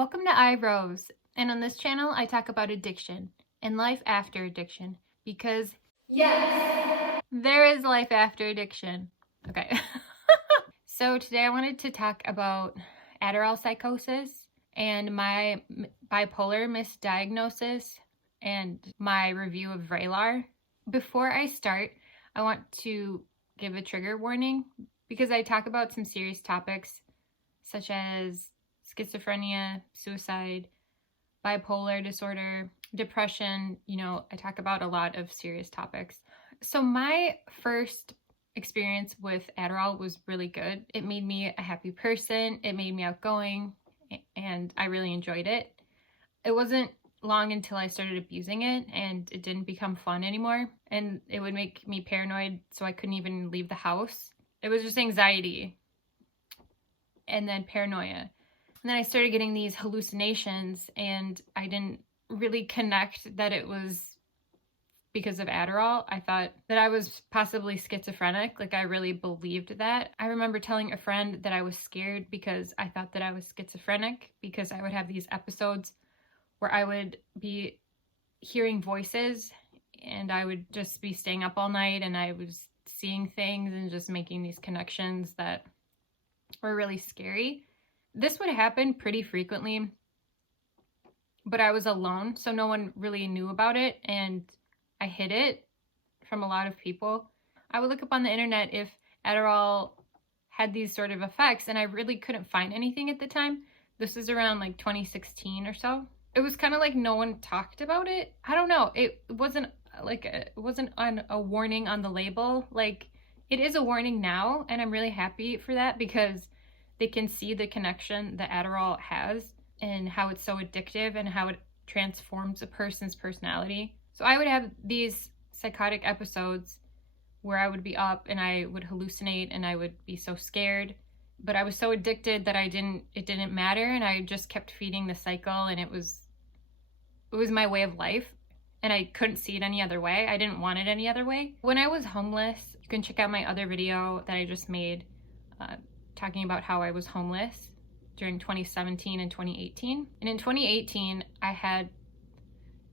Welcome to iRose, and on this channel I talk about addiction and life after addiction because yes, there is life after addiction. Okay. So today I wanted to talk about Adderall psychosis and my bipolar misdiagnosis and my review of Vraylar. Before I start, I want to give a trigger warning because I talk about some serious topics such as schizophrenia, suicide, bipolar disorder, depression. I talk about a lot of serious topics. So my first experience with Adderall was really good. It made me a happy person. It made me outgoing, and I really enjoyed it. It wasn't long until I started abusing it, and it didn't become fun anymore, and it would make me paranoid, so I couldn't even leave the house. It was just anxiety and then paranoia. And then I started getting these hallucinations, and I didn't really connect that it was because of Adderall. I thought that I was possibly schizophrenic. Like, I really believed that. I remember telling a friend that I was scared because I thought that I was schizophrenic, because I would have these episodes where I would be hearing voices and I would just be staying up all night and I was seeing things and just making these connections that were really scary. This would happen pretty frequently, but I was alone, so no one really knew about it, and I hid it from a lot of people. I would look up on the internet if Adderall had these sort of effects, and I really couldn't find anything at the time. This was around like 2016 or so. It was kind of like no one talked about it. I don't know. It wasn't on a warning on the label. Like, it is a warning now, and I'm really happy for that because they can see the connection that Adderall has and how it's so addictive and how it transforms a person's personality. So I would have these psychotic episodes where I would be up and I would hallucinate and I would be so scared, but I was so addicted that it didn't matter, and I just kept feeding the cycle, and it was my way of life, and I couldn't see it any other way. I didn't want it any other way. When I was homeless, you can check out my other video that I just made talking about how I was homeless during 2017 and 2018. And in 2018, I had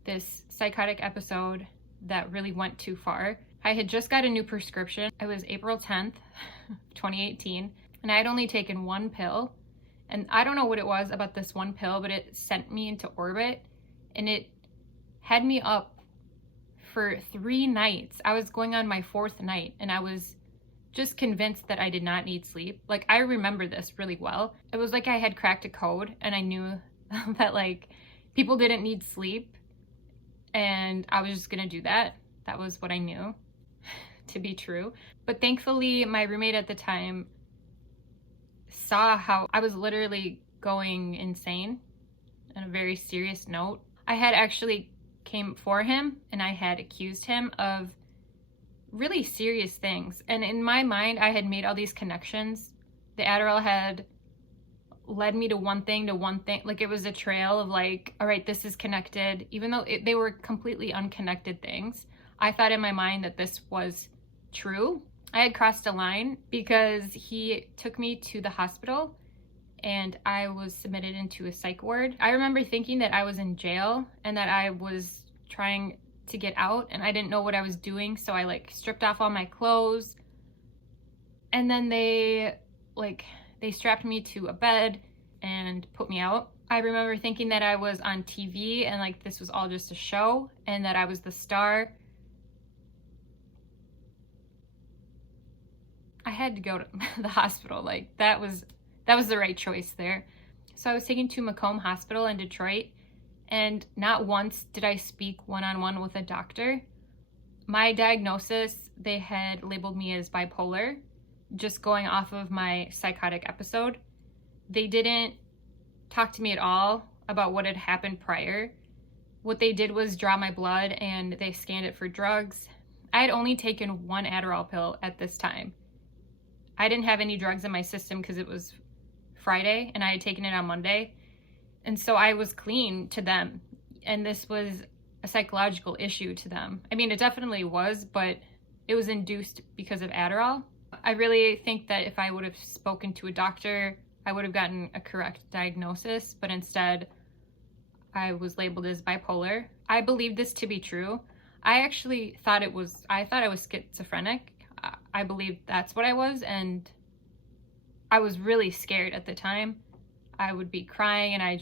this psychotic episode that really went too far. I had just got a new prescription. It was April 10th, 2018, and I had only taken one pill. And I don't know what it was about this one pill, but it sent me into orbit, and it had me up for 3 nights. I was going on my 4th night, and I was just convinced that I did not need sleep. Like, I remember this really well. It was like I had cracked a code, and I knew that like people didn't need sleep, and I was just gonna do that. That was what I knew to be true. But thankfully, my roommate at the time saw how I was literally going insane on a very serious note. I had actually came for him, and I had accused him of really serious things. And in my mind, I had made all these connections. The Adderall had led me to one thing. Like, it was a trail of like, all right, this is connected. Even though they were completely unconnected things, I thought in my mind that this was true. I had crossed a line because he took me to the hospital and I was submitted into a psych ward. I remember thinking that I was in jail and that I was trying to get out, and I didn't know what I was doing, so I like stripped off all my clothes, and then they strapped me to a bed and put me out. I remember thinking that I was on TV and like this was all just a show and that I was the star. I had to go to the hospital. Like, that was the right choice there. So I was taken to Macomb Hospital in Detroit, and not once did I speak one-on-one with a doctor. My diagnosis, they had labeled me as bipolar, just going off of my psychotic episode. They didn't talk to me at all about what had happened prior. What they did was draw my blood and they scanned it for drugs. I had only taken one Adderall pill at this time. I didn't have any drugs in my system because it was Friday and I had taken it on Monday. And so I was clean to them. And this was a psychological issue to them. I mean, it definitely was, but it was induced because of Adderall. I really think that if I would have spoken to a doctor, I would have gotten a correct diagnosis, but instead I was labeled as bipolar. I believe this to be true. I actually thought I was schizophrenic. I believed that's what I was, and I was really scared at the time. I would be crying, and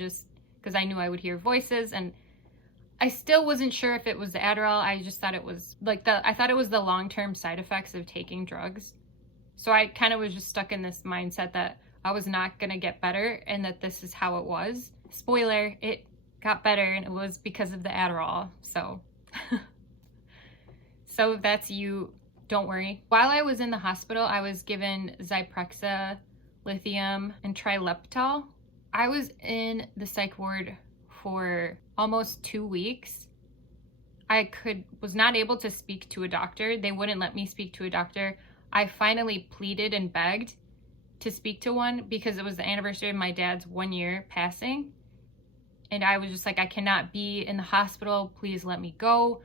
because I knew I would hear voices, and I still wasn't sure if it was the Adderall. I just thought it was I thought it was the long-term side effects of taking drugs. So I kind of was just stuck in this mindset that I was not going to get better and that this is how it was. Spoiler, it got better, and it was because of the Adderall. So so if that's you, don't worry. While I was in the hospital, I was given Zyprexa, lithium, and Trileptal. I was in the psych ward for almost 2 weeks. I was not able to speak to a doctor. They wouldn't let me speak to a doctor. I finally pleaded and begged to speak to one because it was the anniversary of my dad's 1 year passing. And I was just like, I cannot be in the hospital. Please let me go.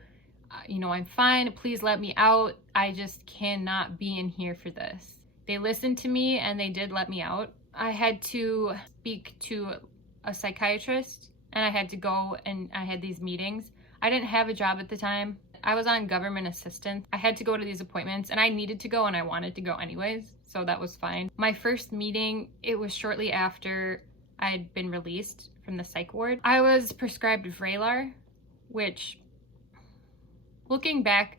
I'm fine. Please let me out. I just cannot be in here for this. They listened to me and they did let me out. I had to speak to a psychiatrist, and I had to go, and I had these meetings. I didn't have a job at the time. I was on government assistance. I had to go to these appointments, and I needed to go, and I wanted to go anyways, so that was fine. My first meeting, it was shortly after I had been released from the psych ward. I was prescribed Vraylar, which, looking back,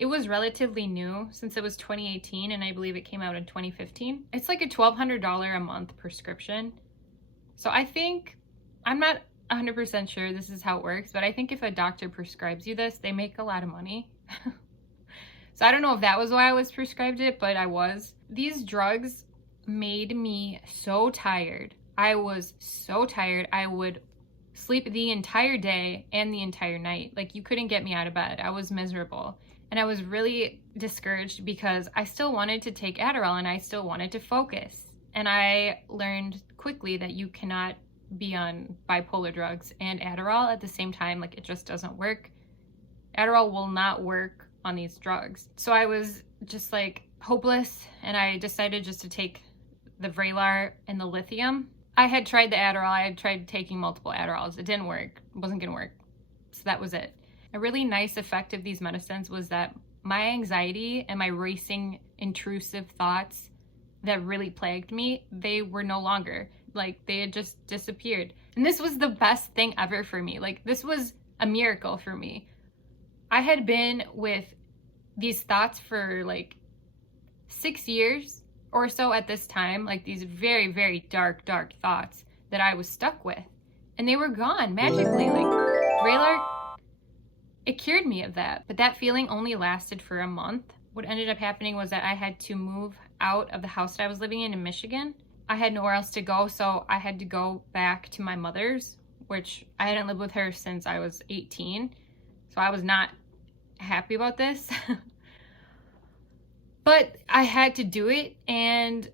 it was relatively new since it was 2018, and I believe it came out in 2015. It's like a $1,200 a month prescription. So I think, I'm not 100% sure this is how it works, but I think if a doctor prescribes you this, they make a lot of money. So I don't know if that was why I was prescribed it, but I was. These drugs made me so tired. I was so tired. I would sleep the entire day and the entire night. Like, you couldn't get me out of bed. I was miserable. And I was really discouraged because I still wanted to take Adderall and I still wanted to focus. And I learned quickly that you cannot be on bipolar drugs and Adderall at the same time. Like, it just doesn't work. Adderall will not work on these drugs. So I was just like hopeless, and I decided just to take the Vraylar and the lithium. I had tried the Adderall. I had tried taking multiple Adderalls. It didn't work. It wasn't going to work. So that was it. A really nice effect of these medicines was that my anxiety and my racing, intrusive thoughts that really plagued me, they were no longer. Like, they had just disappeared. And this was the best thing ever for me. Like, this was a miracle for me. I had been with these thoughts for like 6 years or so at this time, like these very, very dark thoughts that I was stuck with. And they were gone magically. Like, Vraylar, it cured me of that. But that feeling only lasted for a month. What ended up happening was that I had to move out of the house that I was living in Michigan. I had nowhere else to go, so I had to go back to my mother's, which I hadn't lived with her since I was 18. So I was not happy about this. But I had to do it, and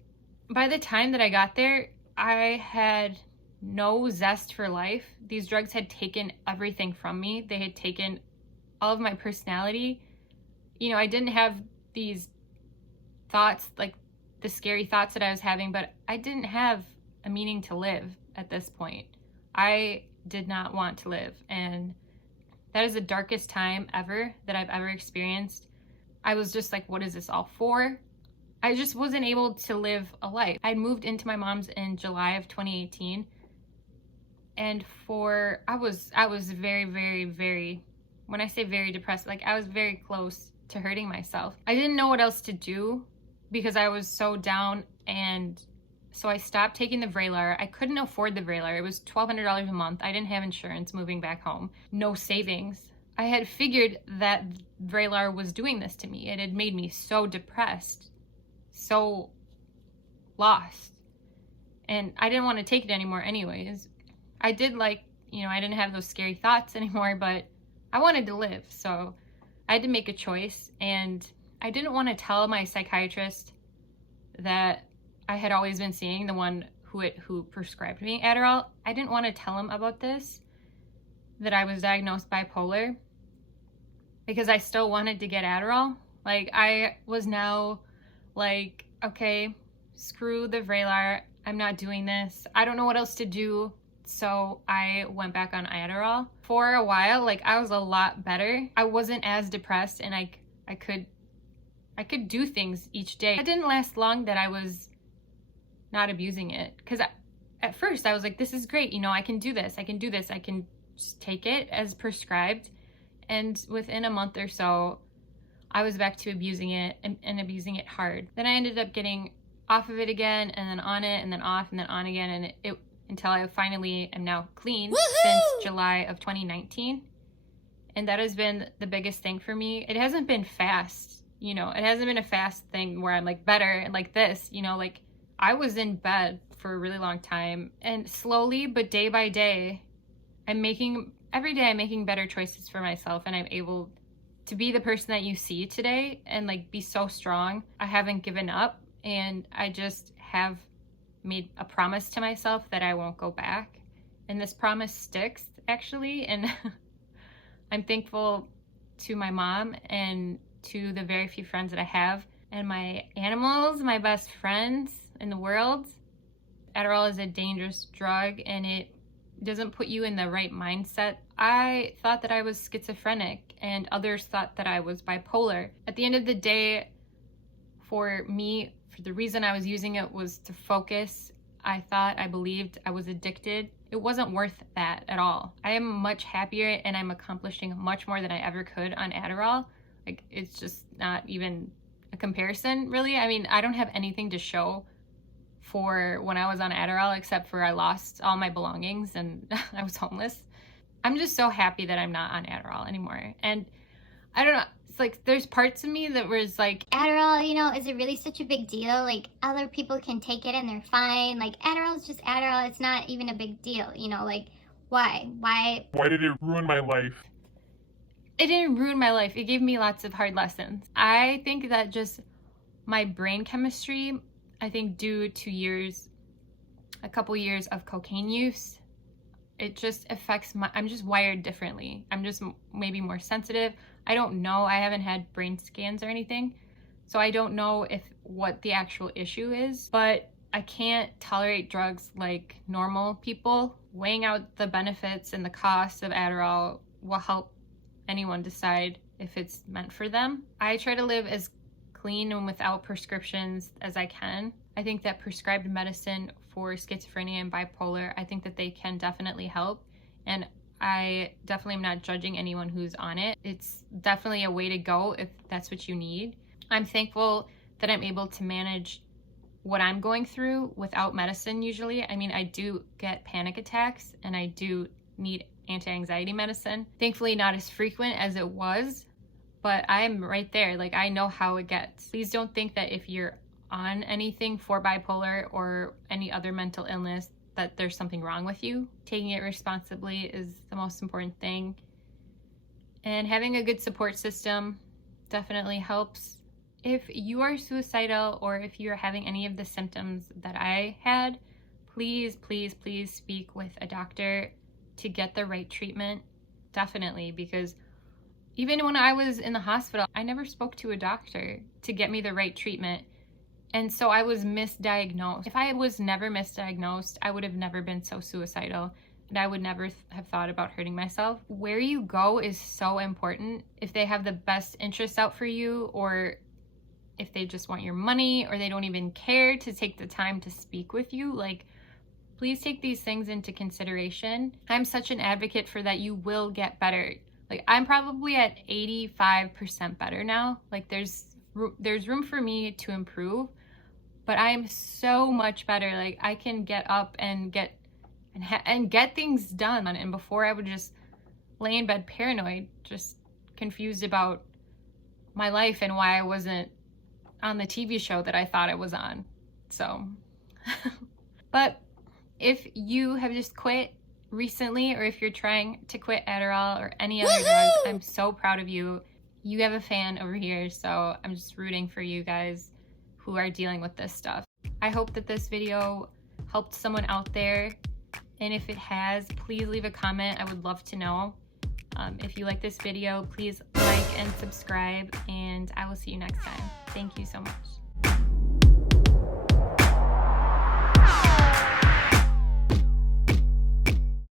by the time that I got there, I had no zest for life. These drugs had taken everything from me. They had taken all of my personality. I didn't have these thoughts, like the scary thoughts that I was having, but I didn't have a meaning to live at this point. I did not want to live, and that is the darkest time ever that I've ever experienced. I was just like, what is this all for? I just wasn't able to live a life. I moved into my mom's in July of 2018. And I was very, very, very, when I say very depressed, like I was very close to hurting myself. I didn't know what else to do because I was so down, and so I stopped taking the Vraylar. I couldn't afford the Vraylar. It was $1,200 a month. I didn't have insurance moving back home. No savings. I had figured that Vraylar was doing this to me. It had made me so depressed, so lost. And I didn't want to take it anymore anyways. I did I didn't have those scary thoughts anymore, but I wanted to live. So I had to make a choice, and I didn't want to tell my psychiatrist that I had always been seeing, the one who prescribed me Adderall. I didn't want to tell him about this, that I was diagnosed bipolar, because I still wanted to get Adderall. Like, I was now like, okay, screw the Vraylar. I'm not doing this. I don't know what else to do. So I went back on Adderall. For a while, like, I was a lot better. I wasn't as depressed, and I could do things each day. It didn't last long that I was not abusing it, because at first I was like, this is great, you know, I can do this, I can just take it as prescribed. And within a month or so, I was back to abusing it, and abusing it hard. Then I ended up getting off of it again, and then on it, and then off, and then on again, and it until I finally am now clean. Woohoo! Since July of 2019. And that has been the biggest thing for me. It hasn't been fast, you know, it hasn't been a fast thing where I'm like better and like this, you know, like I was in bed for a really long time, and slowly, but day by day, every day I'm making better choices for myself, and I'm able to be the person that you see today and like be so strong. I haven't given up, and I just have made a promise to myself that I won't go back. And this promise sticks, actually. And I'm thankful to my mom and to the very few friends that I have, and my animals, my best friends in the world. Adderall is a dangerous drug, and it doesn't put you in the right mindset. I thought that I was schizophrenic, and others thought that I was bipolar. At the end of the day, for me, for the reason I was using it was to focus. I believed I was addicted. It wasn't worth that at all. I am much happier, and I'm accomplishing much more than I ever could on Adderall. Like, it's just not even a comparison, really. I mean, I don't have anything to show for when I was on Adderall, except for I lost all my belongings and I was homeless. I'm just so happy that I'm not on Adderall anymore. And I don't know, it's like there's parts of me that was like, Adderall, you know, is it really such a big deal? Like, other people can take it and they're fine. Like, Adderall is just Adderall. It's not even a big deal, you know, like, why? Why did it ruin my life? It didn't ruin my life. It gave me lots of hard lessons. I think that just my brain chemistry, I think due to a couple years of cocaine use, it just affects I'm just wired differently. I'm just maybe more sensitive. I don't know. I haven't had brain scans or anything, so I don't know what the actual issue is, but I can't tolerate drugs like normal people. Weighing out the benefits and the costs of Adderall will help anyone decide if it's meant for them. I try to live as clean and without prescriptions as I can. I think that prescribed medicine for schizophrenia and bipolar, I think that they can definitely help. And I definitely am not judging anyone who's on it. It's definitely a way to go if that's what you need. I'm thankful that I'm able to manage what I'm going through without medicine usually. I mean, I do get panic attacks, and I do need anti-anxiety medicine. Thankfully not as frequent as it was, but I'm right there. Like, I know how it gets. Please don't think that if you're on anything for bipolar or any other mental illness that there's something wrong with you. Taking it responsibly is the most important thing. And having a good support system definitely helps. If you are suicidal, or if you're having any of the symptoms that I had, please, please, please speak with a doctor to get the right treatment. Definitely, because even when I was in the hospital, I never spoke to a doctor to get me the right treatment. And so I was misdiagnosed. If I was never misdiagnosed, I would have never been so suicidal, and I would never have thought about hurting myself. Where you go is so important. If they have the best interests out for you, or if they just want your money, or they don't even care to take the time to speak with you, like, please take these things into consideration. I'm such an advocate for that. You will get better. Like, I'm probably at 85% better now. Like, there's room for me to improve, but I'm so much better. Like, I can get up and get things done. And before, I would just lay in bed paranoid, just confused about my life and why I wasn't on the TV show that I thought I was on. So, but if you have just quit recently, or if you're trying to quit Adderall or any other drugs, I'm so proud of you. You have a fan over here, so I'm just rooting for you guys who are dealing with this stuff. I hope that this video helped someone out there, and if it has, please leave a comment. I would love to know. If you like this video, please like and subscribe, and I will see you next time. Thank you so much.